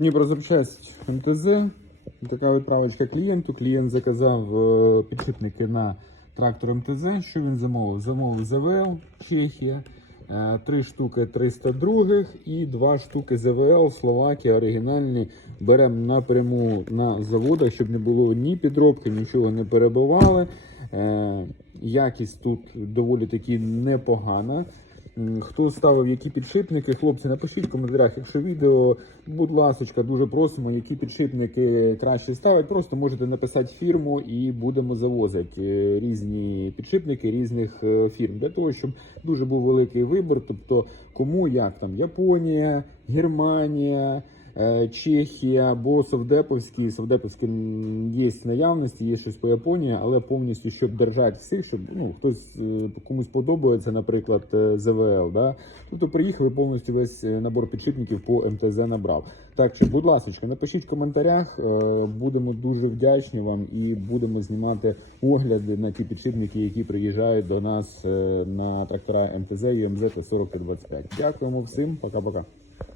Дніпрозапчасть МТЗ. Така відправочка клієнту. Клієнт заказав е, підшипники на трактор МТЗ. Що він замовив? Замовив ЗВЛ, Чехія. е, Три штуки 302 і два штуки ЗВЛ, Словакія, оригінальні. Беремо напряму на заводах, щоб не було ні підробки, нічого не перебивали. Е, Якість тут доволі таки непогана. Хто ставив які підшипники, хлопці, напишіть в коментарях, якщо відео, будь ласка, дуже просимо, які підшипники краще ставити. Просто можете написати фірму і будемо завозити е, різні підшипники різних е, фірм. Для того, щоб дуже був великий вибір. Тобто, кому як там Японія, Германія. Е, Чехія або Совдеповський. Совдеповський є наявності, є щось по Японії, але повністю, щоб держати всіх, щоб ну, хтось е, комусь подобається, наприклад, е, ЗВЛ. Да? Тобто приїхав і повністю весь набор підшипників по МТЗ набрав. Так що, будь ласка, напишіть в коментарях, будемо дуже вдячні вам і будемо знімати огляди на ті підшипники, які приїжджають до нас на трактора МТЗ, ЮМЗ та 40 25 Дякуємо всім, пока-пока.